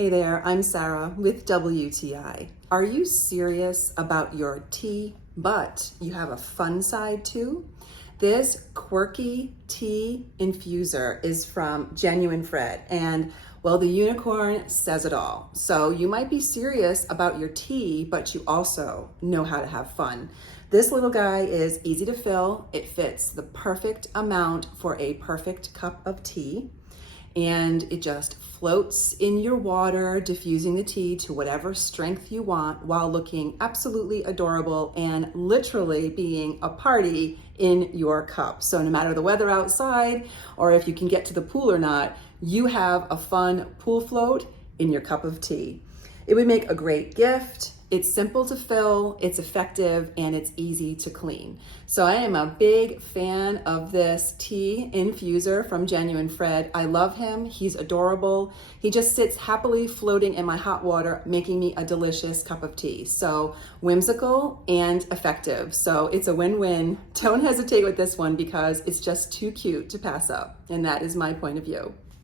Hey there, I'm Sarah with WTI. Are you serious about your tea, but you have a fun side too? This quirky tea infuser is from Genuine Fred, and well, the unicorn says it all. So you might be serious about your tea, but you also know how to have fun. This little guy is easy to fill. It fits the perfect amount for a perfect cup of tea. And it just floats in your water, diffusing the tea to whatever strength you want while looking absolutely adorable and literally being a party in your cup. So no matter the weather outside or if you can get to the pool or not, you have a fun pool float in your cup of tea. It would make a great gift. It's simple to fill, it's effective, and it's easy to clean. So I am a big fan of this tea infuser from Genuine Fred. I love him, he's adorable. He just sits happily floating in my hot water, making me a delicious cup of tea. So whimsical and effective. So it's a win-win. Don't hesitate with this one because it's just too cute to pass up. And that is my point of view.